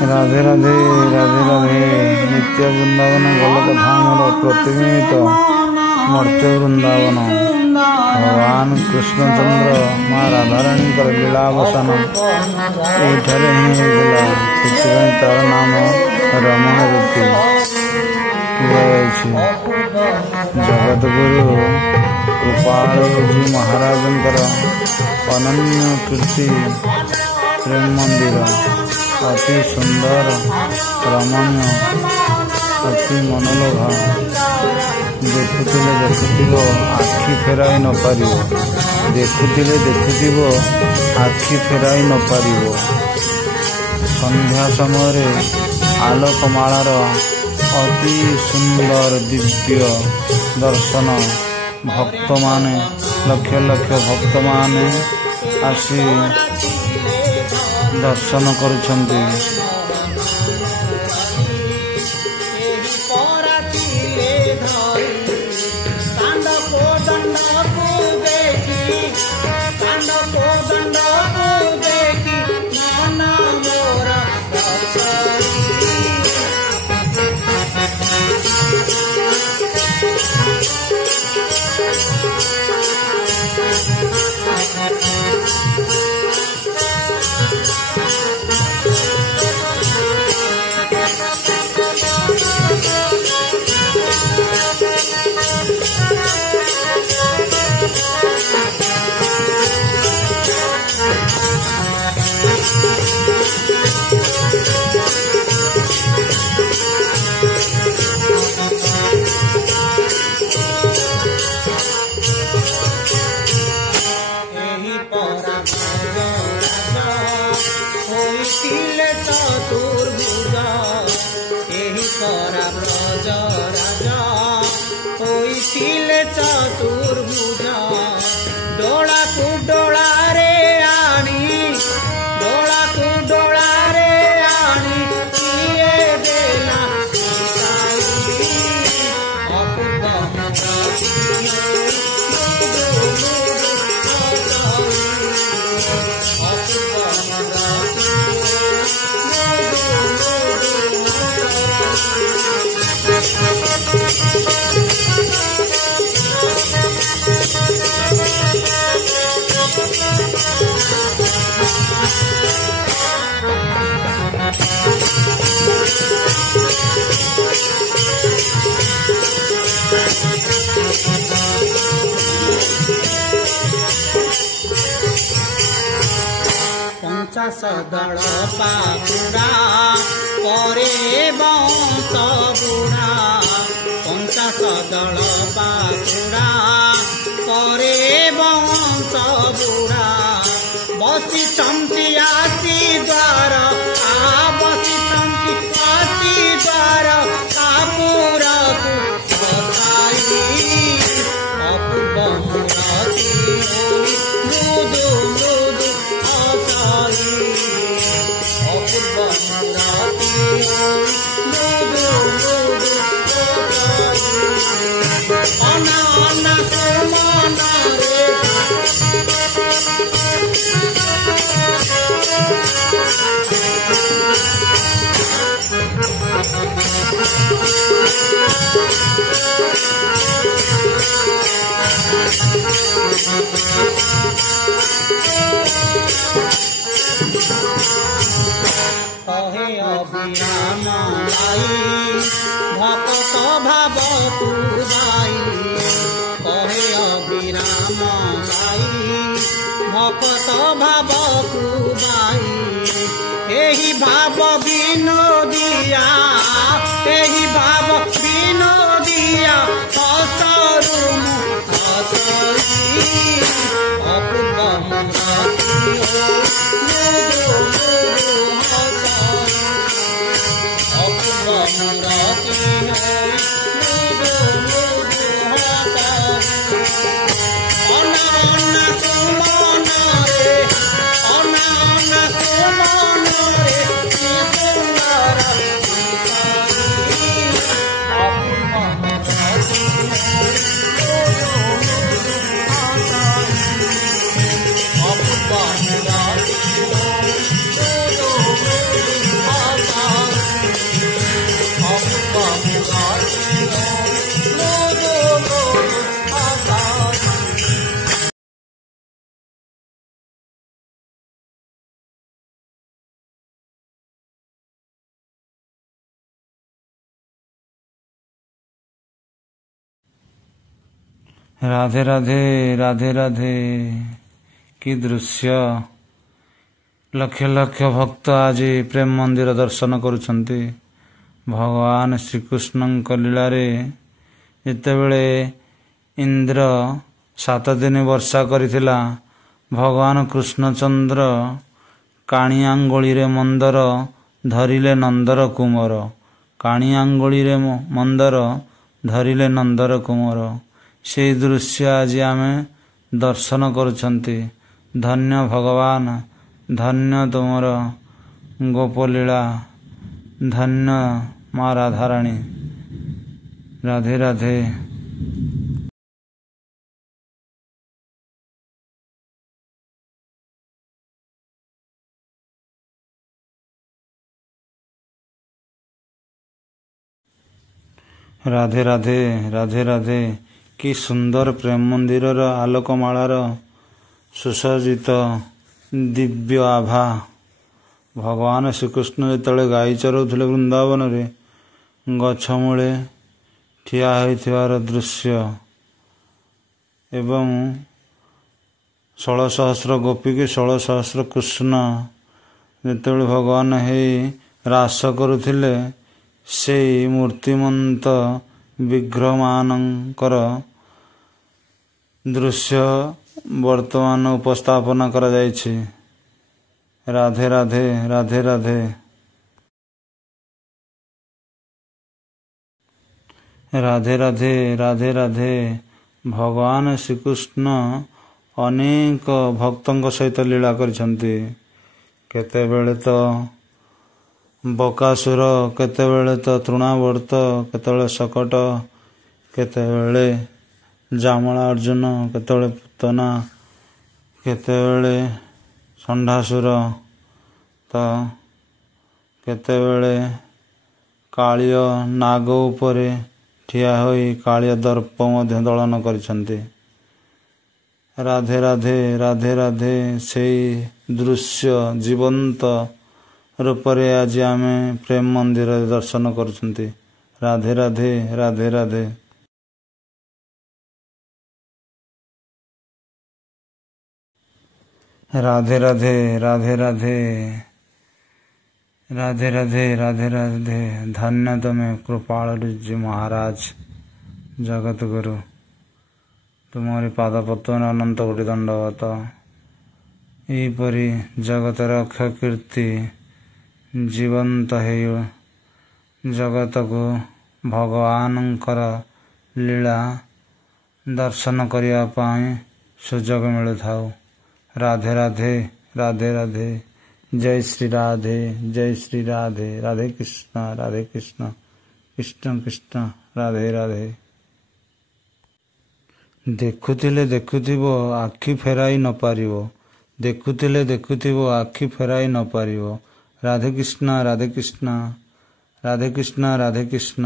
राधे राधे राधे राधे। नित्य वृंदावन गोलक धामर प्रतिबिंबित मर्त्य वृंदावन भगवान कृष्णचंद्र माँ राधाराणी लीलावसान ये होता से तार नाम रमण रीति जगतगुरु कृपालजी महाराज अनन्य कीर्ति प्रेम मंदिर अति सुंदर रमणीय अति मनोलोभा देखुले आखि फेराई न पार देखुले आखि फेराई न पार। संध्या समय आलोकमालार अति सुंदर दिव्य दर्शन भक्त माने लक्ष लक्ष भक्त माने आसी दर्शन करुछन्ति। चतुर्भुजा डोला को डोला रे आनी डोला को डोला रे आनी किए देला सदल पापुड़ा करे बंश बुढ़ा पंचाश दल पापुड़ा करे बंश बुढ़ा बसी चमती आसी द्वार बसी चमती आसी द्वार कापुर अपूर्व मुरती मृदु मृदु कहे अभिराम आई भक्त भाव पूजाई कहे अभिराम आई भक्त भाव पूजाई एही भाव विनोदिया एही भाव विनोदिया हसरुम हसरी अपूर्व मुरती ରାଧେ ରାଧେ ରାଧେ ରାଧେ। କି ଦୃଶ୍ୟ! ଲକ୍ଷ ଲକ୍ଷ ଭକ୍ତ ଆଜି ପ୍ରେମ ମନ୍ଦିର ଦର୍ଶନ କରୁଛନ୍ତି। ଭଗବାନ ଶ୍ରୀକୃଷ୍ଣଙ୍କ ଲୀଳାରେ ଯେତେବେଳେ ଇନ୍ଦ୍ର 7 ଦିନ ବର୍ଷା କରିଥିଲା, ଭଗବାନ କୃଷ୍ଣଚନ୍ଦ୍ର କାଣି ଆଙ୍ଗୁଳିରେ ମନ୍ଦର ଧରିଲେ ନନ୍ଦର କୁମର। କାଣି ଆଙ୍ଗୁଳିରେ ମନ୍ଦର ଧରିଲେ ନନ୍ଦର କୁମର। ସେହି ଦୃଶ୍ୟ ଆଜି ଆମେ ଦର୍ଶନ କରୁଛନ୍ତି। ଧନ୍ୟ ଭଗବାନ, ଧନ୍ୟ ତୁମର ଗୋପଲୀଳା, ଧନ୍ୟ ମା ରାଧାରାଣୀ। ରାଧେ ରାଧେ। ରାଧେ ରାଧେ ରାଧେ ରାଧେ। କି ସୁନ୍ଦର ପ୍ରେମ ମନ୍ଦିରର ଆଲୋକମାଳାର ସୁସଜ୍ଜିତ ଦିବ୍ୟ ଆଭା। ଭଗବାନ ଶ୍ରୀକୃଷ୍ଣ ଯେତେବେଳେ ଗାଈ ଚରାଉଥିଲେ ବୃନ୍ଦାବନରେ, ଗଛ ମୂଳେ ଠିଆ ହୋଇଥିବାର ଦୃଶ୍ୟ ଏବଂ 16,000 ଗୋପୀକି 16,000 କୃଷ୍ଣ ଯେତେବେଳେ ଭଗବାନ ହେଇ ରାସ କରୁଥିଲେ, ସେହି ମୂର୍ତ୍ତିମନ୍ତ ବିଗ୍ରହମାନଙ୍କର ଦୃଶ୍ୟ ବର୍ତ୍ତମାନ ଉପସ୍ଥାପନା କରାଯାଇଛି। ରାଧେ ରାଧେ ରାଧେ ରାଧେ। ରାଧେ ରାଧେ ରାଧେ ରାଧେ। ଭଗବାନ ଶ୍ରୀକୃଷ୍ଣ ଅନେକ ଭକ୍ତଙ୍କ ସହିତ ଲୀଳା କରିଛନ୍ତି। କେତେବେଳେ ତ ବକାସୁର, କେତେବେଳେ ତ ତୃଣାବର୍ତ୍ତ, କେତେବେଳେ ଶକଟ, କେତେବେଳେ ଜାମଳା ଅର୍ଜୁନ, କେତେବେଳେ ପୂତନା, କେତେବେଳେ ଷଣ୍ଢାସୁର, ତ କେତେବେଳେ କାଳିୟ ନାଗ ଉପରେ ଠିଆ ହୋଇ କାଳିୟ ଦର୍ପ ମଧ୍ୟ ଦଳନ କରିଛନ୍ତି। ରାଧେ ରାଧେ ରାଧେ ରାଧେ। ସେହି ଦୃଶ୍ୟ ଜୀବନ୍ତ ରୂପରେ ଆଜି ଆମେ ପ୍ରେମ ମନ୍ଦିରରେ ଦର୍ଶନ କରୁଛନ୍ତି। ରାଧେ ରାଧେ ରାଧେ ରାଧେ। ରାଧେ ରାଧେ ରାଧେ ରାଧେ। ରାଧେ ରାଧେ ରାଧେ ରାଧେ। ଧନ୍ୟ ତୁମେ କୃପାଳୁଜୀ ମହାରାଜ, ଜଗତଗୁରୁ। ତୁମରି ପାଦପଦ୍ମରେ ଅନନ୍ତ କୋଟି ଦଣ୍ଡବତ। ଏହିପରି ଜଗତର ଅକ୍ଷୟ କୀର୍ତ୍ତି ଜୀବନ୍ତ ହେଇ ଜଗତକୁ ଭଗବାନଙ୍କର ଲୀଳା ଦର୍ଶନ କରିବା ପାଇଁ ସୁଯୋଗ ମିଳୁଥାଉ। ରାଧେ ରାଧେ ରାଧେ ରାଧେ। ଜୟ ଶ୍ରୀ ରାଧେ, ଜୟ ଶ୍ରୀ ରାଧେ। ରାଧେ କୃଷ୍ଣ, ରାଧେ କୃଷ୍ଣ, କୃଷ୍ଣ କୃଷ୍ଣ, ରାଧେ ରାଧେ। ଦେଖୁଥିଲେ ଦେଖୁଥିବ ଆଖି ଫେରାଇ ନ ପାରିବ। ଦେଖୁଥିଲେ ଦେଖୁଥିବ ଆଖି ଫେରାଇ ନ ପାରିବ। ରାଧେ କୃଷ୍ଣ, ରାଧେ କୃଷ୍ଣ, ରାଧେ କୃଷ୍ଣ, ରାଧେ କୃଷ୍ଣ।